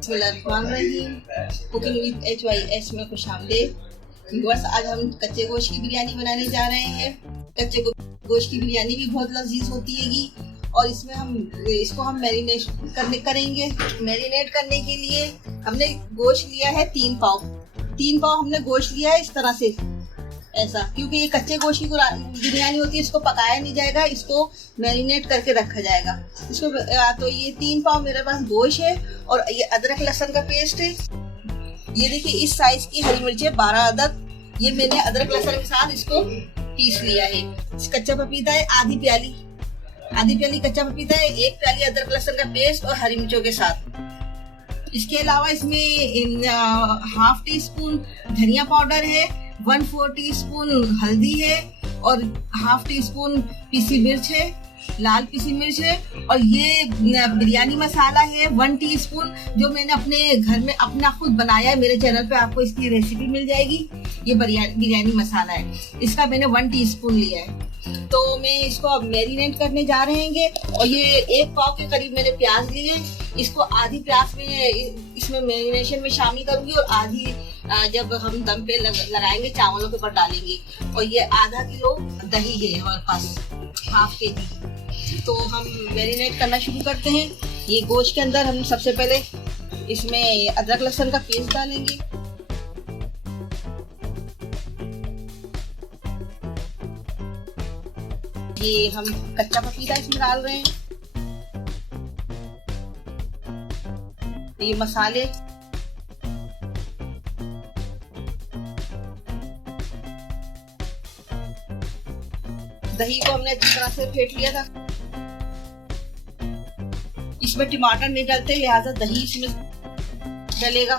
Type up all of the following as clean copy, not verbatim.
बिस्मिल्लाहिर्रहमानिर्रहीम। Cooking with HYS में खुशामदीद। बस आज हम कच्चे गोश्त की बिरयानी बनाने जा रहे हैं। कच्चे गोश्त की बिरयानी भी बहुत लजीज होती हैगी और इसमें हम मैरिनेट करेंगे। मैरिनेट करने के लिए हमने गोश्त लिया है 3 पाव हमने गोश्त लिया है इस तरह से, ऐसा, क्योंकि ये कच्चे गोश्त की बिरयानी होती है, इसको पकाया नहीं जाएगा, इसको मैरिनेट करके रखा जाएगा। इसको तो ये 3 पाव मेरे पास गोश्त है और ये अदरक लहसुन का पेस्ट है। ये देखिए इस साइज की हरी मिर्चें 12 अदद, ये मैंने अदरक लहसुन के साथ इसको पीस लिया है। कच्चा पपीता है आधी प्याली कच्चा पपीता है, 1 प्याली अदरक लहसुन का पेस्ट और हरी मिर्चों के साथ। इसके अलावा इसमें हाफ टी स्पून धनिया पाउडर है, 1/4 टीस्पून हल्दी है और हाफ टी स्पून पीसी मिर्च है, लाल पीसी मिर्च है, और ये बिरयानी मसाला है 1 टीस्पून, जो मैंने अपने घर में अपना खुद बनाया है। मेरे चैनल पे आपको इसकी रेसिपी मिल जाएगी। ये बिरयानी मसाला है, इसका मैंने 1 टीस्पून लिया है। तो मैं इसको अब मैरिनेट करने जा रहे हैं और ये 1 पाव के करीब मैंने प्याज लिए। इसको आधी प्याज में इसमें मैरिनेशन में शामिल करूंगी और आधी जब हम दम पे लगाएंगे चावलों के ऊपर डालेंगे। और ये आधा किलो दही है हमारे पास, हाफ केजी। तो हम मैरिनेट करना शुरू करते हैं। ये गोश्त के अंदर हम सबसे पहले इसमें अदरक लहसुन का पेस्ट डालेंगे। ये हम कच्चा पपीता इसमें डाल रहे हैं। ये मसाले, दही को हमने अच्छी तरह से फेंट लिया था। इसमें टमाटर नहीं डलते, लिहाजा दही इसमें डलेगा,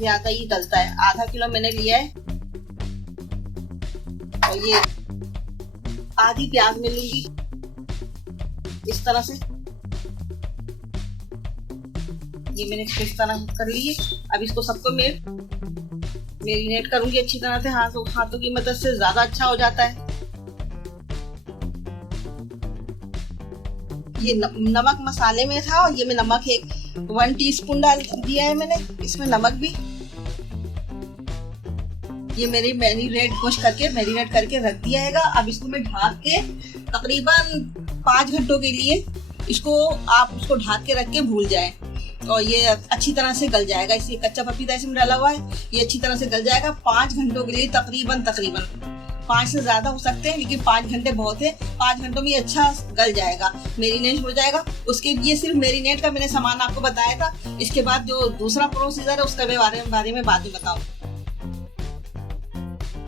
ज्यादा ही डलता है। आधा किलो मैंने लिया है और ये आधी प्याज में लूंगी इस तरह से। ये मैंने इस तरह कर लिए। अब इसको सबको मैं मैरिनेट करूंगी अच्छी तरह से, हाथों की मदद से ज्यादा अच्छा हो जाता है। ये नमक मसाले में था और ये मैं नमक 1 टीस्पून डाल दिया है मैंने इसमें, नमक भी। ये मेरी मैरिनेट करके रख दिया है। अब इसको मैं ढक के तकरीबन 5 घंटों के लिए आप उसको ढक के रख के भूल जाएं और ये अच्छी तरह से गल जाएगा। इसलिए कच्चा पपीता इसमें डाला हुआ है, ये अच्छी तरह से गल जाएगा 5 घंटों के लिए। तकरीबन 5 से ज्यादा हो सकते हैं, लेकिन 5 घंटे बहुत है। 5 घंटों में अच्छा गल जाएगा, मैरिनेट हो जाएगा। उसके ये सिर्फ मैरिनेट का मैंने सामान आपको बताया था। इसके बाद जो दूसरा प्रोसीजर है उसका बारे में बाद में बताऊँ।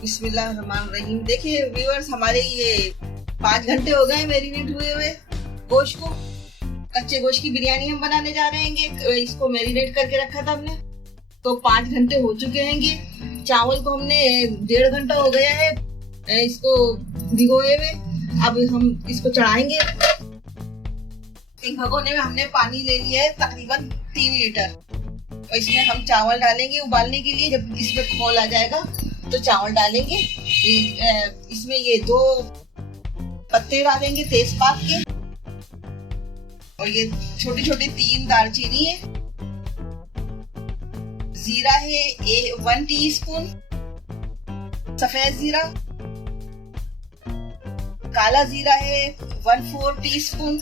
बिस्मिल्लाहिर्रहमानिर्रहीम। देखिए व्यूअर्स, हमारे ये 5 घंटे हो गए मैरिनेट हुए हुए गोश्त को। कच्चे गोश्त की बिरयानी हम बनाने जा रहे हैं। इसको मैरिनेट करके रखा था हमने, तो 5 घंटे हो चुके हैं। चावल को हमने 1.5 घंटा हो गया है इसको भिगोए हुए। अब हम इसको चढ़ाएंगे। एक भगोने में हमने पानी ले लिया है तकरीबन 3 लीटर और इसमें हम चावल डालेंगे उबालने के लिए। जब इसमें खौल आ जाएगा तो चावल डालेंगे। इसमें ये 2 पत्ते डालेंगे तेजपात के और ये छोटी छोटी 3 दालचीनी है। जीरा है 1 टीस्पून, सफेद जीरा, काला जीरा है 1/4 टीस्पून,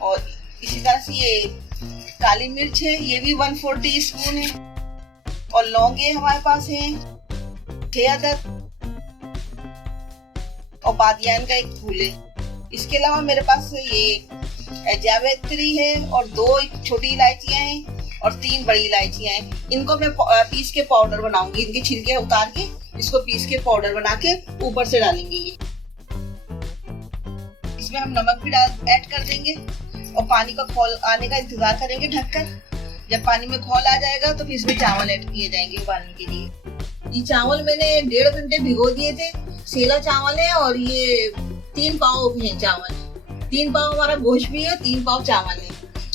और इसी तरह से ये काली मिर्च है, ये भी 1/4 टीस्पून है, और लौंगे हमारे पास हैं 6 अदद, और बादियान का 1 फूल है। इसके अलावा मेरे पास ये जावित्री है और 2 छोटी इलायचियां हैं और 3 बड़ी इलायचियां हैं। इनको मैं पीस के पाउडर बनाऊंगी। इनके छिलके उतार के इसको पीस के पाउडर बना के ऊपर से डालेंगे। ये इसमें हम नमक भी ऐड कर देंगे और पानी का खौल आने का इंतजार करेंगे ढककर। जब पानी में खौल आ जाएगा तो फिर इसमें चावल ऐड किए जाएंगे उबालने के लिए। ये चावल मैंने 1.5 घंटे भिगो दिए थे। सेला चावल है और ये 3 पाव है चावल। 3 पाव हमारा गोश्त भी है, 3 पाव चावल है।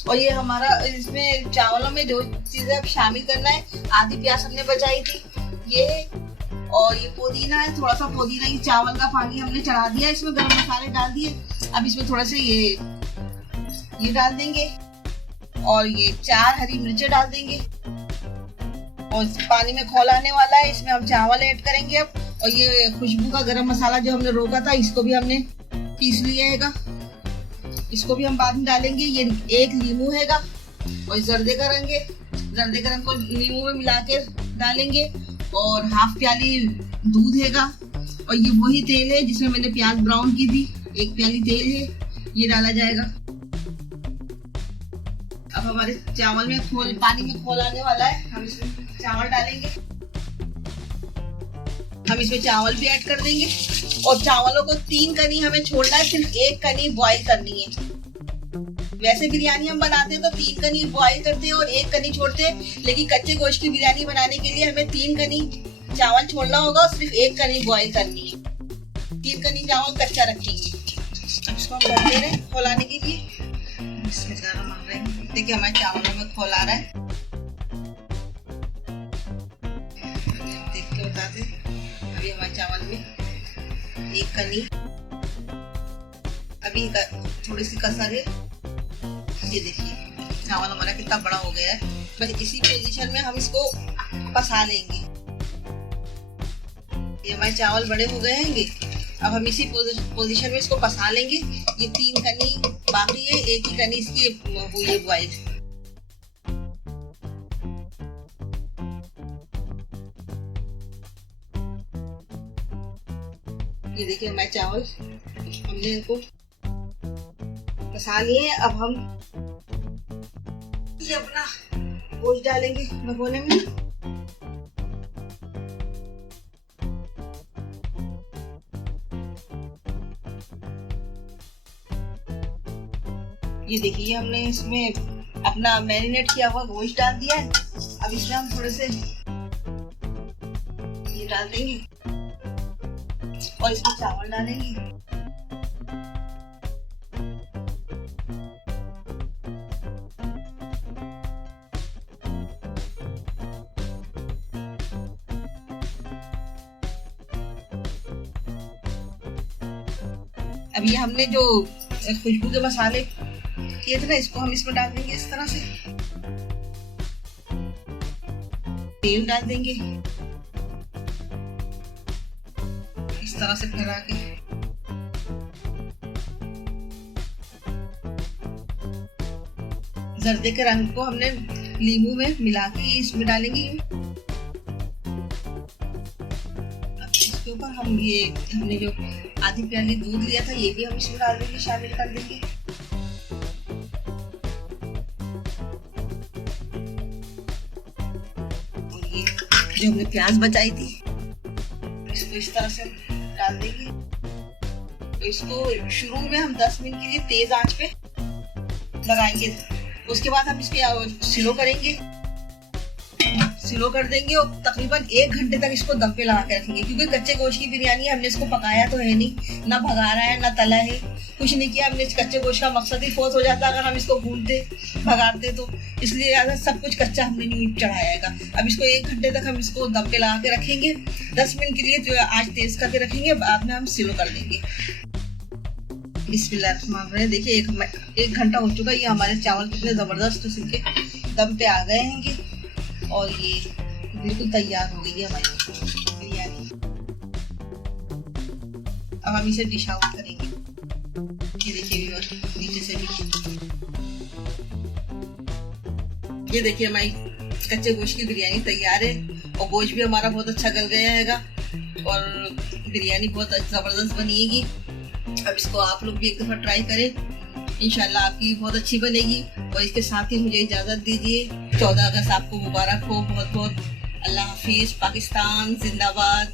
और ये हमारा इसमें चावलों में जो चीजें अब शामिल करना है, आधी प्याज हमने बचाई थी ये, और ये पुदीना है, थोड़ा सा पुदीना। ये चावल का पानी हमने चढ़ा दिया, इसमें गरम मसाले डाल दिए। अब इसमें थोड़ा सा ये डाल देंगे और ये 4 हरी मिर्चें डाल देंगे और पानी में खौल आने वाला है। इसमें हम चावल ऐड करेंगे अब। और ये खुशबू का गरम मसाला जो हमने रोका था, इसको भी हमने पीस लिया हैगा, इसको भी हम बाद में डालेंगे। ये 1 नींबू हैगा और जर्दे का रंग है, जर्दे का रंग को नींबू में मिला के डालेंगे। और हाफ प्याली दूध हैगा और ये वही तेल है जिसमें मैंने प्याज ब्राउन की थी, 1 प्याली तेल है, ये डाला जाएगा। अब हमारे चावल में पानी में खौल आने वाला है, हम इसमें चावल डालेंगे। हम इसमें चावल भी ऐड कर देंगे और चावलों को 3 कनी हमें छोड़ना है, सिर्फ 1 कनी बॉईल करनी है। वैसे बिरयानी हम बनाते हैं तो 3 कनी बॉईल करते हैं और 1 कनी छोड़ते हैं, लेकिन कच्चे गोश्त की बिरयानी बनाने के लिए हमें 3 कनी चावल छोड़ना होगा और सिर्फ 1 कनी बॉईल करनी है। 3 कनी चावल कच्चा रखेंगे। अब इसको हम भर दे रहे हैं खौलाने के लिए। देखिए हमारे चावलों में खौल आ रहा है, देख के बताते हैं। अभी हमारे चावल में 1 कनी अभी थोड़ी सी कसर है। ये देखिए चावल हमारा कितना बड़ा हो गया है। बस इसी पोजीशन में हम इसको पसा लेंगे। ये हमारे चावल बड़े हो गए हैं। अब हम इसी पोजीशन में इसको पसा लेंगे। ये 3 कनी बाकी है, 1 ही कनी इसकी हुई है बॉइल। ये देखिए हमारे चावल हमने इनको पसा लिए। अब हम ये अपना गोश्त डालेंगे भगोने में। ये देखिए हमने इसमें अपना मैरिनेट किया हुआ गोश्त डाल दिया है। अब इसमें हम थोड़े से ये डाल देंगे और इसमें चावल डालेंगे। अब ये हमने जो खुशबू के मसाले किए थे ना, इसको हम इसमें डाल देंगे। इस तरह से तेल डाल देंगे, इस तरह से फैला के। जर्दे के रंग को हमने नींबू में मिला के इसमें डालेंगे। इसके ऊपर हम ये हमने जो आधी प्याली दूध लिया था, ये भी हम इसमें डाल देंगे, शामिल कर देंगे। और ये जो हमने प्याज बचाई थी, इसको इस तरह से डाल देंगे। तो इसको शुरू में हम 10 मिनट के लिए तेज आंच पे लगाएंगे। उसके बाद हम इसको स्लो करेंगे, स्लो कर देंगे और तकरीबन 1 घंटे तक इसको दम पे लगा के रखेंगे। क्योंकि कच्चे गोश्त की बिरयानी हमने इसको पकाया तो है नहीं, ना भगारा है ना तला है, कुछ नहीं किया हमने। कच्चे गोश्त का मकसद ही फोत हो जाता अगर हम इसको भूनते भगाते तो, इसलिए सब कुछ कच्चा हमने नहीं चढ़ाया। अब इसको 1 घंटे तक हम इसको दम पे लगा के रखेंगे। 10 मिनट के लिए जो आंच तेज करके रखेंगे, बाद में हम स्लो कर देंगे। बिस्मिल्लाह। देखिए 1 घंटा हो चुका है। ये हमारे चावल कितने जबरदस्त सिक्के दम पे आ गए हैं और ये बिल्कुल तैयार हो गई है हमारी बिरयानी। अब हम इसे डिश आउट करेंगे। ये देखिए नीचे से भी, ये देखिए हमारी कच्चे गोश्त की बिरयानी तैयार है और गोश्त भी हमारा बहुत अच्छा गल गया हैगा और बिरयानी बहुत जबरदस्त बनेगी। अब इसको आप लोग भी एक दफा ट्राई करें, इंशाल्लाह आपकी बहुत अच्छी बनेगी। और इसके साथ ही मुझे इजाजत दीजिए। 14 अगस्त आपको मुबारक हो, बहुत बहुत। अल्लाह हाफिज। पाकिस्तान जिंदाबाद।